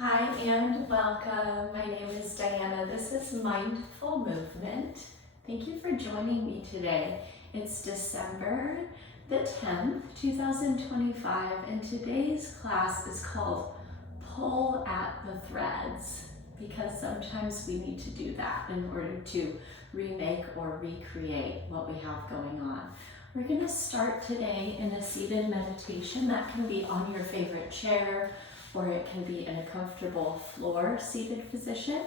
Hi and welcome. My name is Diana. This is Mindful Movement. Thank you for joining me today. It's December the 10th, 2025, and today's class is called Pull at the Threads because sometimes we need to do that in order to remake or recreate what we have going on. We're going to start today in a seated meditation that can be on your favorite chair, or it can be in a comfortable floor seated position.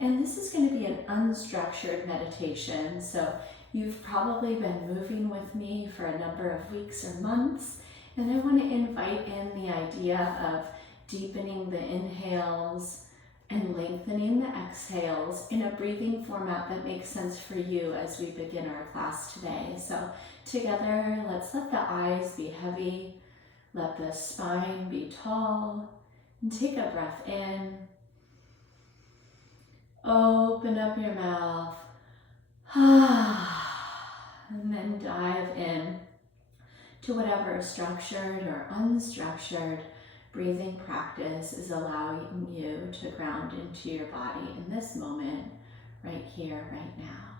And this is going to be an unstructured meditation. So you've probably been moving with me for a number of weeks or months. And I want to invite in the idea of deepening the inhales and lengthening the exhales in a breathing format that makes sense for you as we begin our class today. So together, let's let the eyes be heavy. Let the spine be tall. And take a breath in. Open up your mouth. And then dive in to whatever structured or unstructured breathing practice is allowing you to ground into your body in this moment, right here, right now.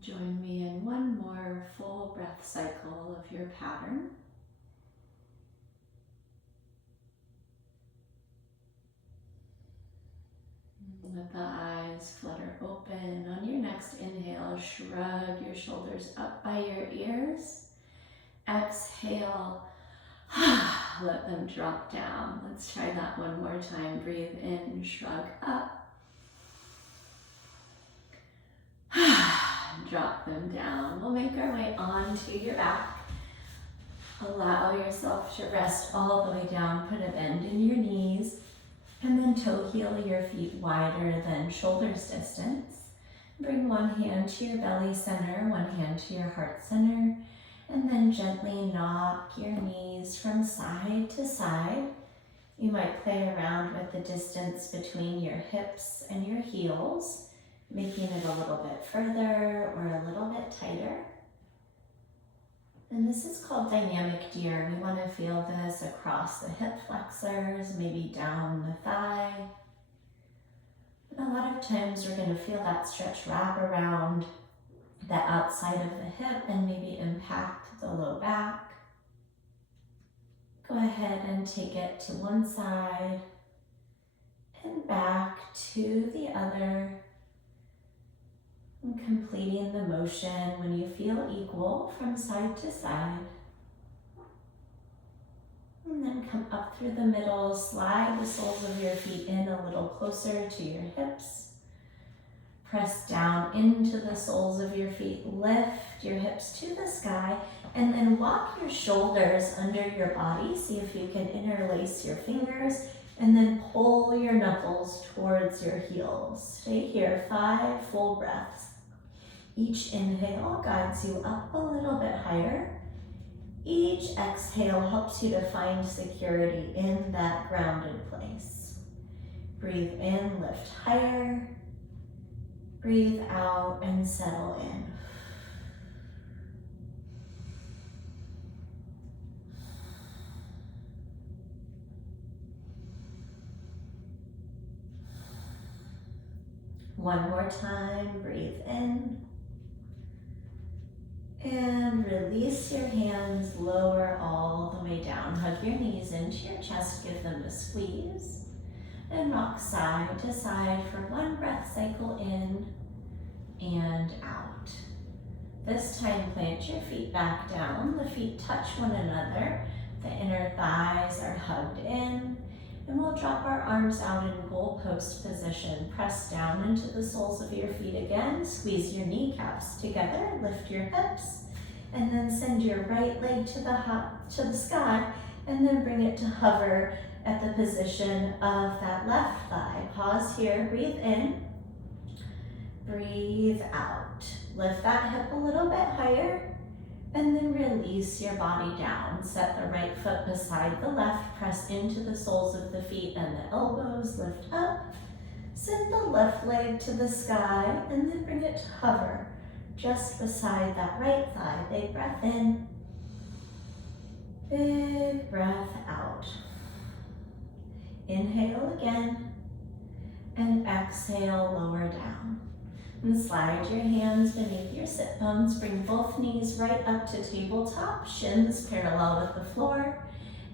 Join me in one more full breath cycle of your pattern. Let the eyes flutter open. On your next inhale, shrug your shoulders up by your ears. Exhale, let them drop down. Let's try that one more time. Breathe in, shrug up. Drop them down. We'll make our way onto your back. Allow yourself to rest all the way down. Put a bend in your knees. And then toe heel your feet wider than shoulders distance. Bring one hand to your belly center, one hand to your heart center, and then gently knock your knees from side to side. You might play around with the distance between your hips and your heels, making it a little bit further or a little bit tighter. And this is called dynamic deer. We want to feel this across the hip flexors, maybe down the thigh. And a lot of times we're going to feel that stretch wrap around the outside of the hip and maybe impact the low back. Go ahead and take it to one side and back to the other. And completing the motion when you feel equal from side to side. And then come up through the middle, slide the soles of your feet in a little closer to your hips. Press down into the soles of your feet, lift your hips to the sky, and then walk your shoulders under your body. See if you can interlace your fingers And then pull your knuckles towards your heels. Stay here, 5 full breaths. Each inhale guides you up a little bit higher. Each exhale helps you to find security in that grounded place. Breathe in, lift higher. Breathe out and settle in. One more time, breathe in. And release your hands, lower all the way down. Hug your knees into your chest, give them a squeeze. And rock side to side for 1 breath cycle in and out. This time, plant your feet back down. The feet touch one another. The inner thighs are hugged in. And we'll drop our arms out in goalpost position. Press down into the soles of your feet again. Squeeze your kneecaps together. Lift your hips. And then send your right leg to the sky. And then bring it to hover at the position of that left thigh. Pause here. Breathe in. Breathe out. Lift that hip a little bit higher. And then release your body down. Set the right foot beside the left. Press into the soles of the feet and the elbows. Lift up. Send the left leg to the sky and then bring it to hover just beside that right thigh. Big breath in. Big breath out. Inhale again. And exhale, lower down. And slide your hands beneath your sit bones. Bring both knees right up to tabletop, shins parallel with the floor.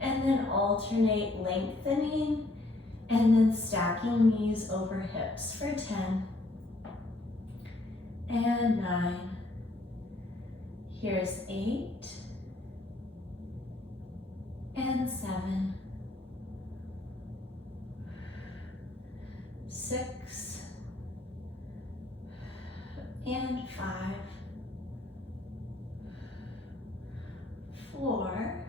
And then alternate lengthening and then stacking knees over hips for 10 and 9. Here's 8 and 7, 6, and 5, 4,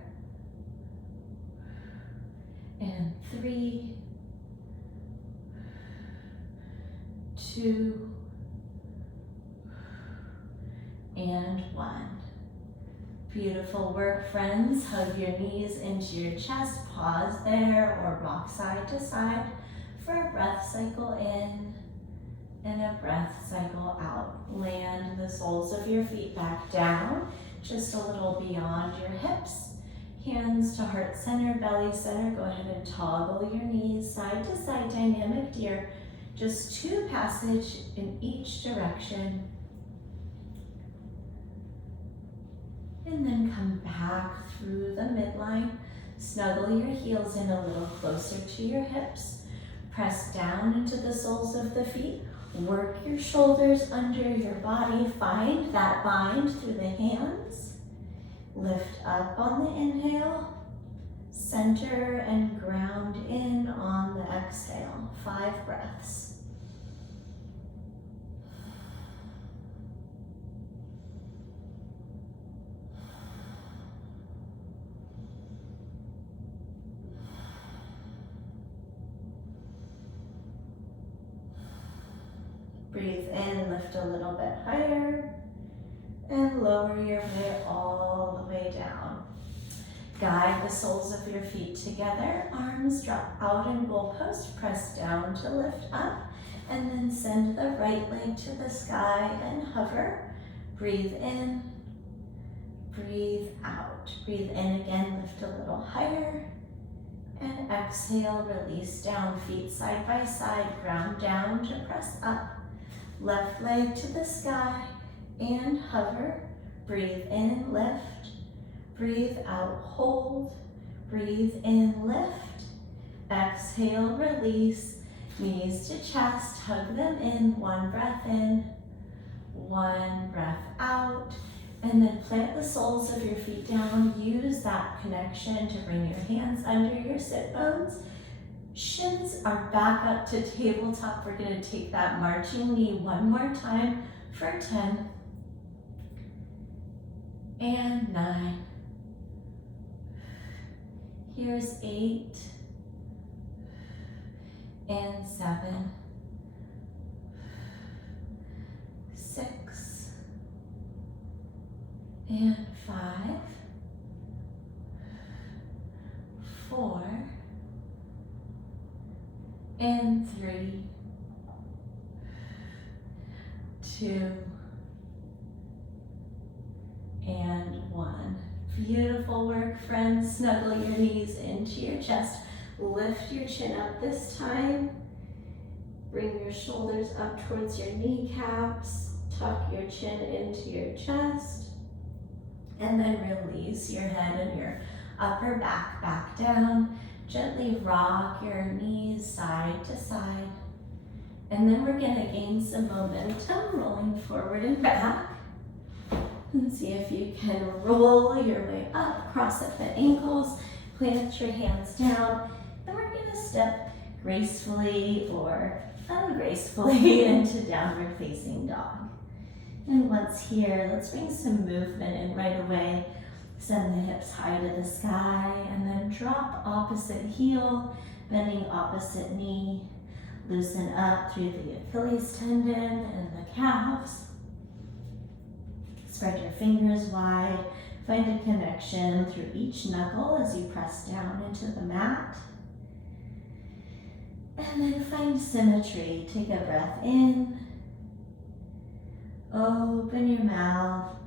and 3, 2, and 1. Beautiful work, friends. Hug your knees into your chest. Pause there or rock side to side for a breath cycle in and a breath cycle out. Land the soles of your feet back down, just a little beyond your hips. Hands to heart center, belly center. Go ahead and toggle your knees side to side, dynamic deer. Just 2 passage in each direction. And then come back through the midline. Snuggle your heels in a little closer to your hips. Press down into the soles of the feet. Work your shoulders under your body. Find that bind through the hands. Lift up on the inhale. Center and ground in on the exhale. 5 breaths. Breathe in, lift a little bit higher, and lower your way all the way down. Guide the soles of your feet together, arms drop out in goalpost, press down to lift up, and then send the right leg to the sky and hover. Breathe in, breathe out. Breathe in again, lift a little higher, and exhale, release down, feet side by side, ground down to press up. Left leg to the sky and hover. Breathe in, lift. Breathe out, hold. Breathe in, lift. Exhale, release. Knees to chest, hug them in. 1 breath in, 1 breath out. And then plant the soles of your feet down. Use that connection to bring your hands under your sit bones. Shins are back up to tabletop. We're going to take that marching knee one more time for 10 and 9. Here's 8 and 7, 6, and 5, 4, and 3, 2, and 1. Beautiful work, friends. Snuggle your knees into your chest. Lift your chin up this time. Bring your shoulders up towards your kneecaps. Tuck your chin into your chest. And then release your head and your upper back down. Gently rock your knees side to side. And then we're going to gain some momentum, rolling forward and back. And see if you can roll your way up, cross at the ankles, plant your hands down. And we're going to step gracefully or ungracefully into downward facing dog. And once here, let's bring some movement in right away. Send the hips high to the sky and then drop opposite heel, bending opposite knee. Loosen up through the Achilles tendon and the calves. Spread your fingers wide. Find a connection through each knuckle as you press down into the mat. And then find symmetry. Take a breath in. Open your mouth.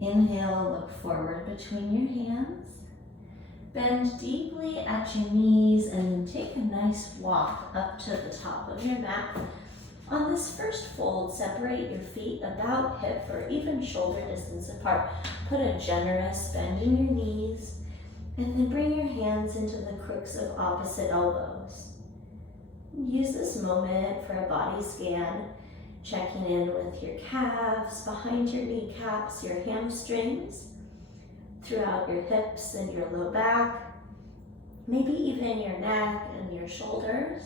Inhale, look forward between your hands. Bend deeply at your knees and then take a nice walk up to the top of your mat. On this first fold, separate your feet about hip or even shoulder distance apart. Put a generous bend in your knees and then bring your hands into the crooks of opposite elbows. Use this moment for a body scan, checking in with your calves, behind your kneecaps, your hamstrings, throughout your hips and your low back, maybe even your neck and your shoulders.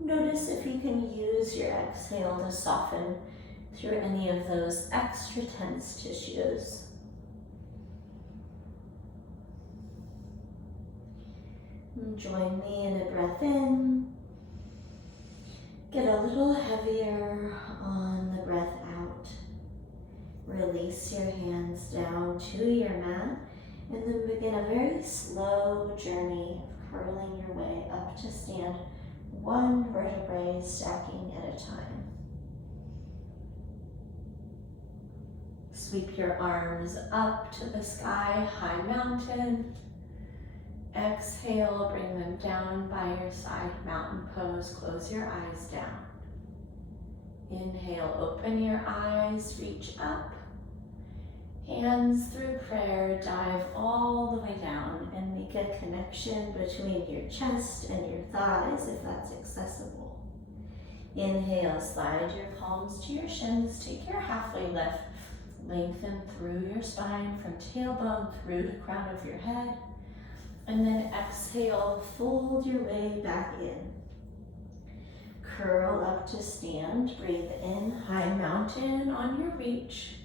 Notice if you can use your exhale to soften through any of those extra tense tissues. And join me in a breath in. Get a little heavier on the breath out. Release your hands down to your mat and then begin a very slow journey of curling your way up to stand, one vertebrae stacking at a time. Sweep your arms up to the sky, high mountain. Exhale, bring them down by your side, mountain pose. Close your eyes down. Inhale, open your eyes, reach up. Hands through prayer, dive all the way down and make a connection between your chest and your thighs if that's accessible. Inhale, slide your palms to your shins, take your halfway lift, lengthen through your spine from tailbone through the crown of your head, and then exhale, fold your way back in. Curl up to stand, breathe in, high mountain on your reach.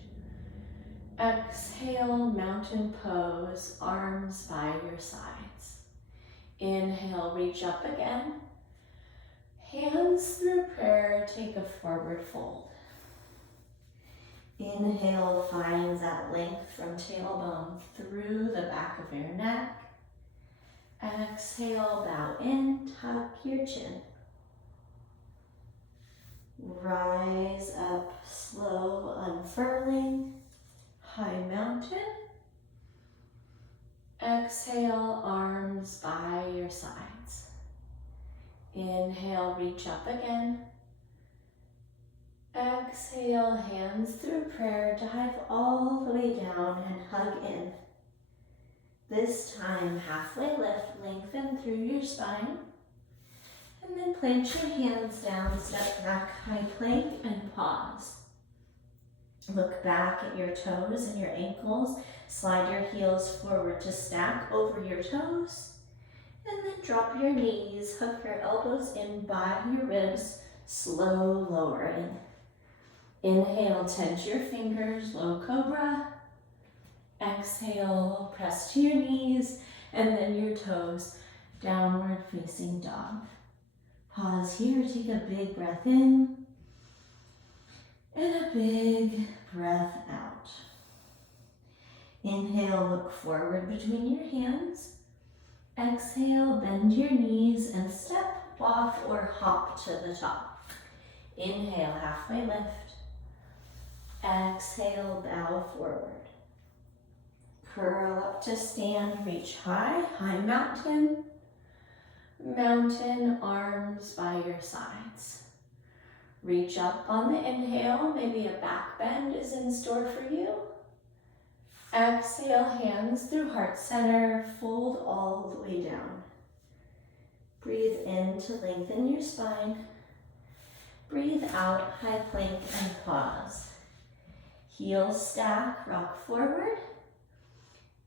Exhale, mountain pose, arms by your sides. Inhale, reach up again. Hands through prayer, take a forward fold. Inhale, find that length from tailbone through the back of your neck. Exhale, bow in, tuck your chin. Rise up, slow unfurling. High mountain. Exhale, arms by your sides. Inhale, reach up again. Exhale, hands through prayer, dive all the way down and hug in. This time, halfway lift, lengthen through your spine. And then plant your hands down, step back, high plank, and pause. Look back at your toes and your ankles. Slide your heels forward to stack over your toes. And then drop your knees, hug your elbows in by your ribs, slow lowering. Inhale, tense your fingers, low cobra. Exhale, press to your knees And then your toes, downward facing dog. Pause here, take a big breath in and a big breath out. Inhale, look forward between your hands. Exhale, bend your knees and step, walk, or hop to the top. Inhale, halfway lift. Exhale, bow forward. Curl up to stand, reach high, high mountain. Mountain, arms by your sides. Reach up on the inhale, maybe a back bend is in store for you. Exhale, hands through heart center, fold all the way down. Breathe in to lengthen your spine. Breathe out, high plank and pause. Heels stack, rock forward.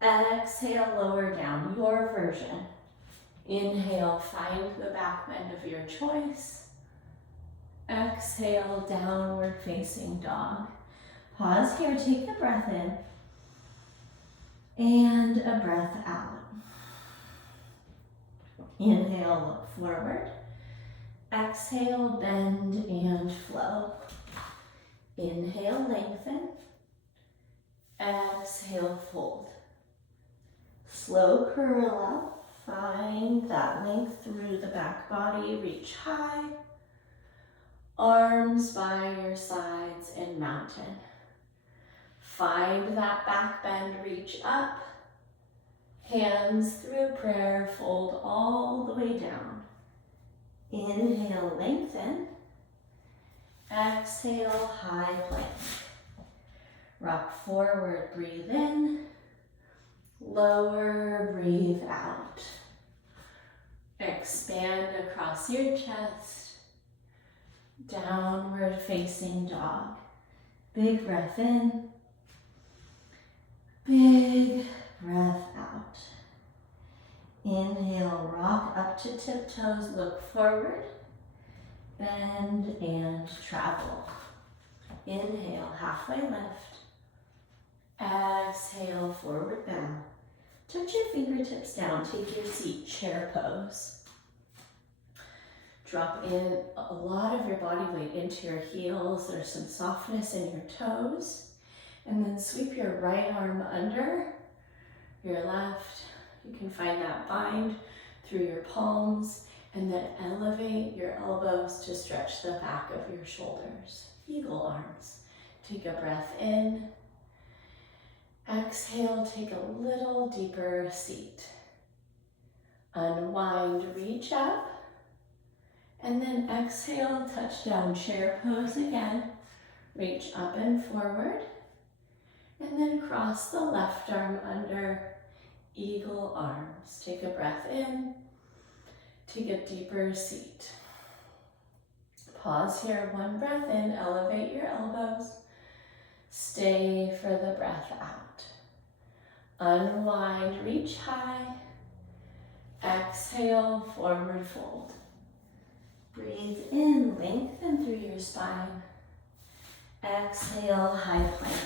Exhale, lower down, your version. Inhale, find the back bend of your choice. Exhale, downward facing dog. Pause here, take a breath in and a breath out. Inhale, look forward. Exhale, bend and flow. Inhale, lengthen. Exhale, fold. Slow curl up. Find that length through the back body. Reach high. Arms by your sides in mountain. Find that back bend, reach up. Hands through prayer, fold all the way down. Inhale, lengthen. Exhale, high plank. Rock forward, breathe in. Lower, breathe out. Expand across your chest. Downward facing dog. Big breath in. Big breath out. Inhale, rock up to tiptoes, look forward. Bend and travel. Inhale, halfway lift. Exhale, forward bow. Touch your fingertips down, take your seat, chair pose. Drop in a lot of your body weight into your heels. There's some softness in your toes. And then sweep your right arm under your left. You can find that bind through your palms and then elevate your elbows to stretch the back of your shoulders. Eagle arms. Take a breath in. Exhale, take a little deeper seat. Unwind, reach up. And then exhale, touch down, chair pose again. Reach up and forward. And then cross the left arm under, eagle arms. Take a breath in. Take a deeper seat. Pause here, one breath in, elevate your elbows. Stay for the breath out. Unwind, reach high. Exhale, forward fold. Breathe in, lengthen through your spine. Exhale, high plank.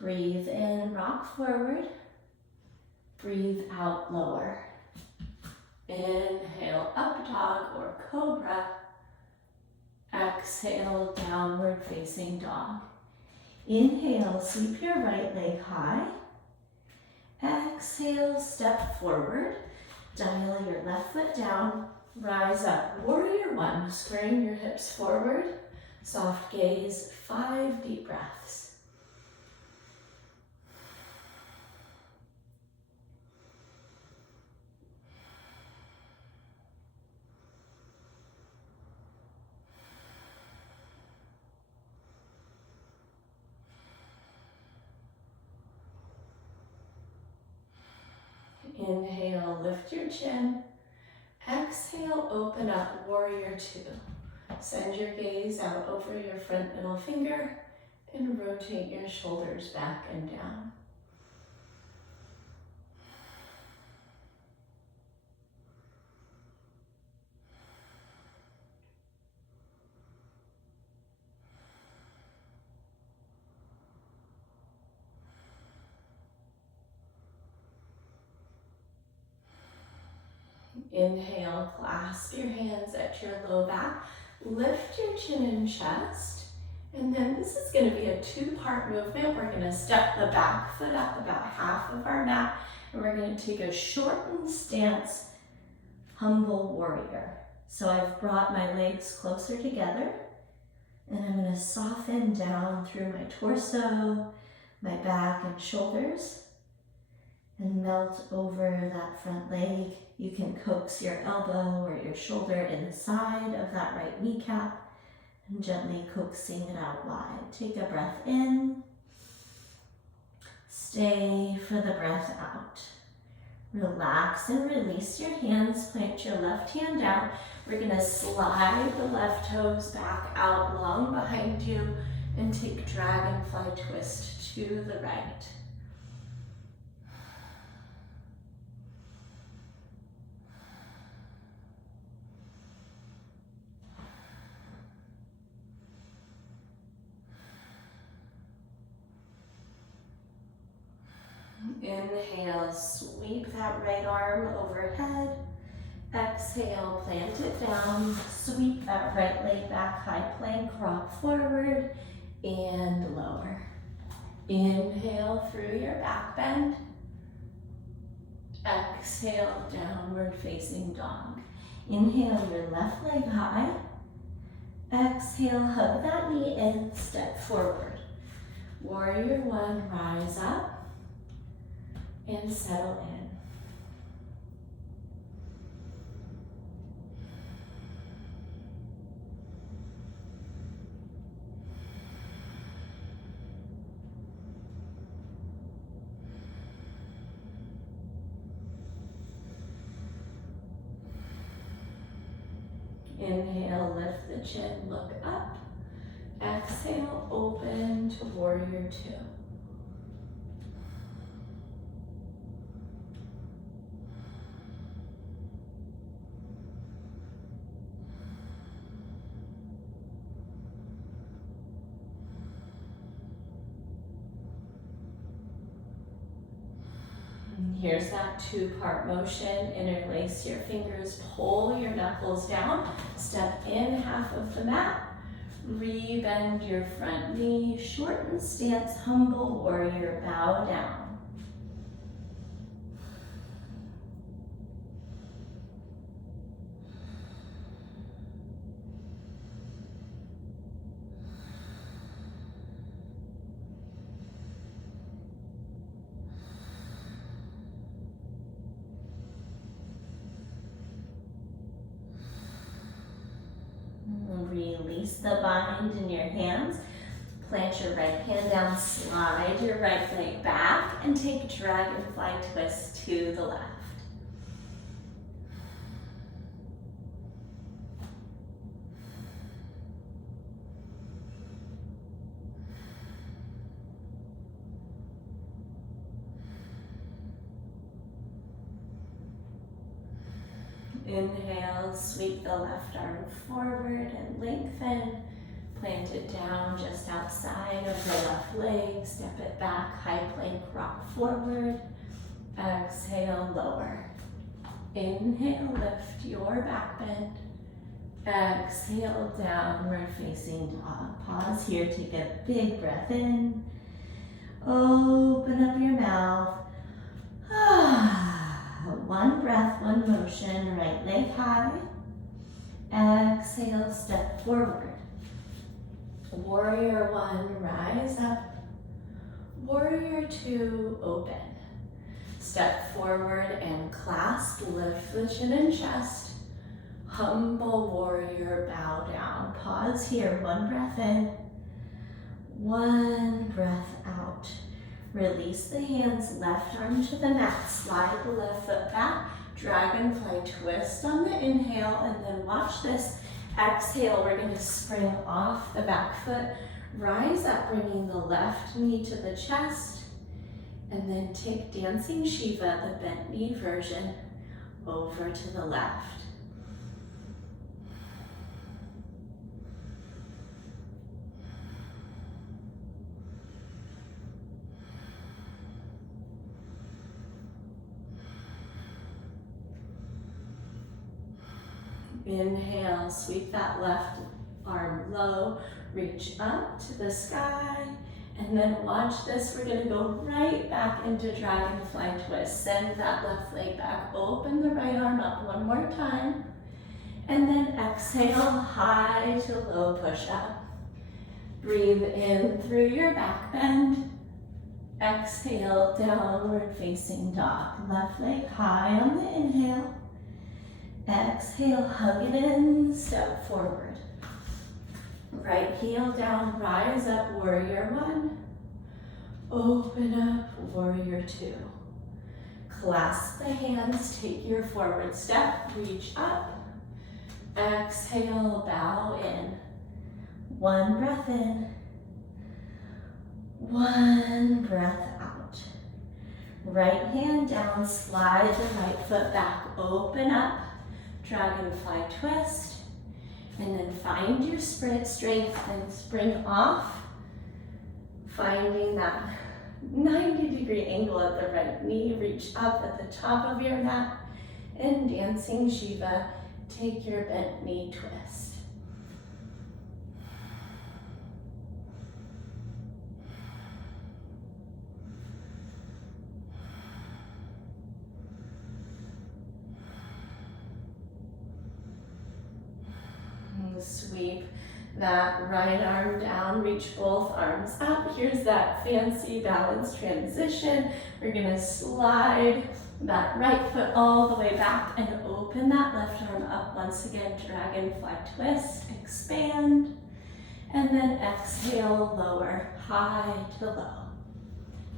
Breathe in, rock forward. Breathe out, lower. Inhale, up dog or cobra. Exhale, downward facing dog. Inhale, sweep your right leg high. Exhale, step forward. Dial your left foot down. Rise up, warrior one, squaring your hips forward. Soft gaze, 5 deep breaths. Inhale, lift your chin. Exhale, open up, warrior two. Send your gaze out over your front middle finger and rotate your shoulders back and down. Inhale, clasp your hands at your low back. Lift your chin and chest. And then this is going to be a two-part movement. We're going to step the back foot up about half of our mat. And we're going to take a shortened stance, humble warrior. So I've brought my legs closer together. And I'm going to soften down through my torso, my back and shoulders, and melt over that front leg. You can coax your elbow or your shoulder in the side of that right kneecap and gently coaxing it out wide. Take a breath in. Stay for the breath out. Relax and release your hands. Plant your left hand down. We're going to slide the left toes back out long behind you and take dragonfly twist to the right. Inhale, sweep that right arm overhead. Exhale, plant it down. Sweep that right leg back, high plank, rock forward and lower. Inhale through your back bend. Exhale, downward facing dog. Inhale your left leg high. Exhale, hug that knee in, step forward. Warrior one, rise up and settle in. Inhale, lift the chin, look up. Exhale, open to warrior two. Here's that two-part motion. Interlace your fingers, pull your knuckles down, step in half of the mat, re-bend your front knee, shorten stance, humble warrior, bow down. Release the bind in your hands. Plant your right hand down, slide your right leg back, and take dragonfly twist to the left. Inhale, sweep the left arm forward and lengthen. Plant it down just outside of the left leg. Step it back, high plank, rock forward. Exhale, lower. Inhale, lift your back bend. Exhale, downward facing dog. Pause here, take a big breath in. Open up your mouth. One breath, one motion, right leg high. Exhale, step forward. Warrior one, rise up. Warrior two, open. Step forward and clasp, lift the chin and chest. Humble warrior, bow down. Pause here, one breath in. One breath out. Release the hands, left arm to the mat, slide the left foot back, dragonfly twist on the inhale, and then watch this. Exhale, we're gonna spring off the back foot, rise up, bringing the left knee to the chest, and then take dancing Shiva, the bent knee version, over to the left. Inhale, sweep that left arm low, reach up to the sky, and then watch this. We're gonna go right back into dragonfly twist. Send that left leg back, open the right arm up one more time, and then exhale, high to low push up. Breathe in through your back bend. Exhale, downward facing dog. Left leg high on the inhale. Exhale, hug it in, step forward. Right heel down, rise up, warrior one. Open up, warrior two. Clasp the hands, take your forward step, reach up. Exhale, bow in. One breath in. One breath out. Right hand down, slide the right foot back, open up. Dragonfly twist, and then find your strength and spring off, finding that 90-degree angle at the right knee, reach up at the top of your mat, and dancing Shiva, take your bent knee twist. Sweep that right arm down, reach both arms up. Here's that fancy balance transition. We're gonna slide that right foot all the way back and open that left arm up once again. Dragonfly twist, expand, and then exhale, lower, high to low.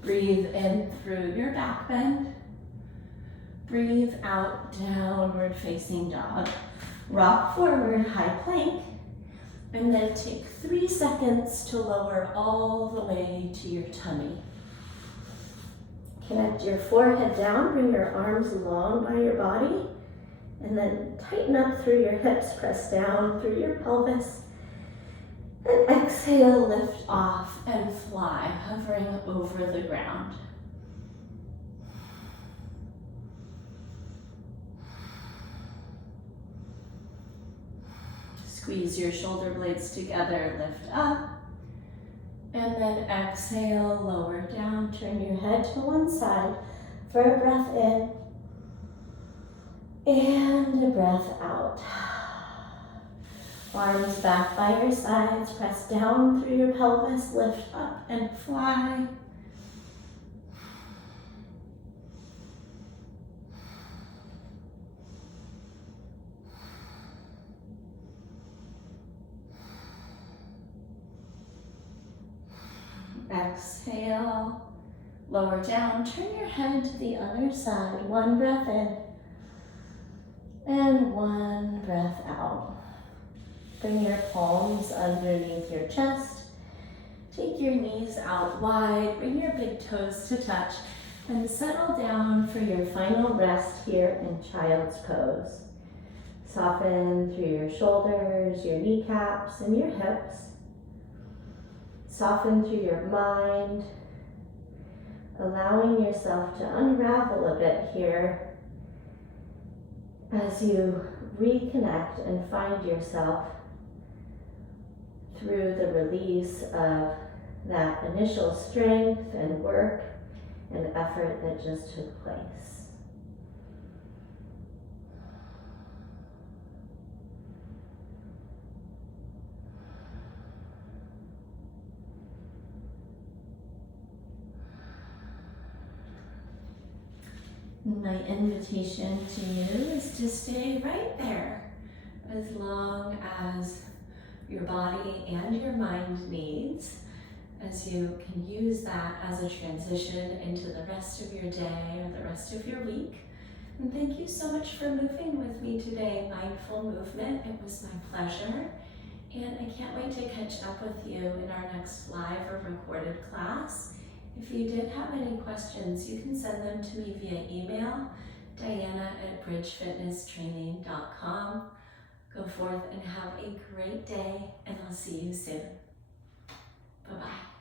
Breathe in through your back bend. Breathe out, downward facing dog. Rock forward, high plank, and then take 3 seconds to lower all the way to your tummy. Connect your forehead down, bring your arms long by your body, and then tighten up through your hips, press down through your pelvis, and exhale, lift off and fly, hovering over the ground. Squeeze your shoulder blades together, lift up, and then exhale, lower down, turn your head to one side for a breath in, and a breath out. Arms back by your sides, press down through your pelvis, lift up and fly. Exhale, lower down, turn your head to the other side. One breath in and one breath out. Bring your palms underneath your chest. Take your knees out wide, bring your big toes to touch, and settle down for your final rest here in child's pose. Soften through your shoulders, your kneecaps, and your hips. Soften through your mind, allowing yourself to unravel a bit here as you reconnect and find yourself through the release of that initial strength and work and effort that just took place. My invitation to you is to stay right there as long as your body and your mind needs, as you can use that as a transition into the rest of your day or the rest of your week. And thank you so much for moving with me today, Mindful Movement. It was my pleasure. And I can't wait to catch up with you in our next live or recorded class. If you did have any questions, you can send them to me via email, diana@bridgefitnesstraining.com. Go forth and have a great day, and I'll see you soon. Bye-bye.